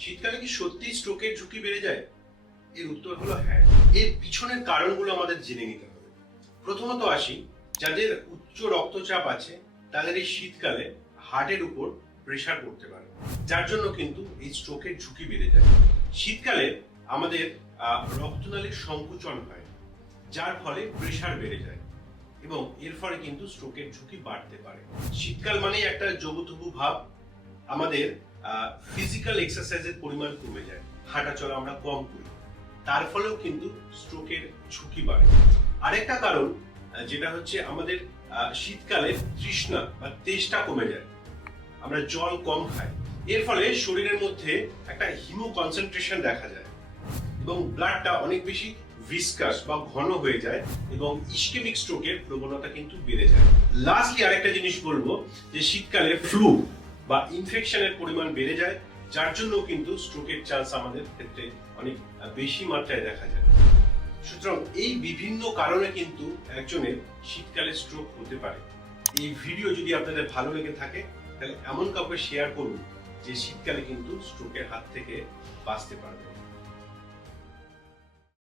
শীতকালে কি সত্যি স্ট্রোকের ঝুঁকি বেড়ে যায়? এর উত্তর হলো হ্যাঁ। এর পিছনের কারণগুলো আমাদের জেনে নিতে হবে। প্রথমত আসি, যাদের উচ্চ রক্তচাপ আছে তাদের এই শীতকালে হার্টের উপর প্রেসার পড়তে পারে, যার জন্য কিন্তু এই স্ট্রোকের ঝুঁকি বেড়ে যায়। শীতকালে আমাদের রক্তনালীর সংকুচন হয়, যার ফলে প্রেসার বেড়ে যায় এবং এর ফলে কিন্তু স্ট্রোকের ঝুঁকি বাড়তে পারে। শীতকাল মানেই একটা জবুথবু ভাব, আমাদের ফিজিক্যাল এক্সারসাইজের পরিমাণ কমে যায়, হাঁটা চলা আমরা কম করি, তার ফলেও কিন্তু স্ট্রোকের ঝুঁকি বাড়ে। আরেকটা কারণ যেটা হচ্ছে আমাদের শীতকালে তৃষ্ণা বা তেষ্টা কমে যায়, আমরা জল কম খাই, এর ফলে শরীরের মধ্যে একটা হিমো কনসেন্ট্রেশন দেখা যায় এবং ব্লাডটা অনেক বেশি ভিসকাস বা ঘন হয়ে যায় এবং ইসকেমিক স্ট্রোকের প্রবণতা কিন্তু বেড়ে যায়। লাস্টলি আরেকটা জিনিস বলবো যে শীতকালে ফ্লু বা ইনফেকশনের পরিমাণ বেড়ে যায়, যার জন্য কিন্তু স্ট্রোকের চান্স আমাদের ক্ষেত্রে অনেক বেশি মাত্রায় দেখা যায়। সুতরাং এই বিভিন্ন কারণে কিন্তু একজনের শীতকালে স্ট্রোক হতে পারে। এই ভিডিও যদি আপনাদের ভালো লেগে থাকে তাহলে এমন কাউকে শেয়ার করুন যে শীতকালে কিন্তু স্ট্রোকের হাত থেকে বাঁচতে পারবে।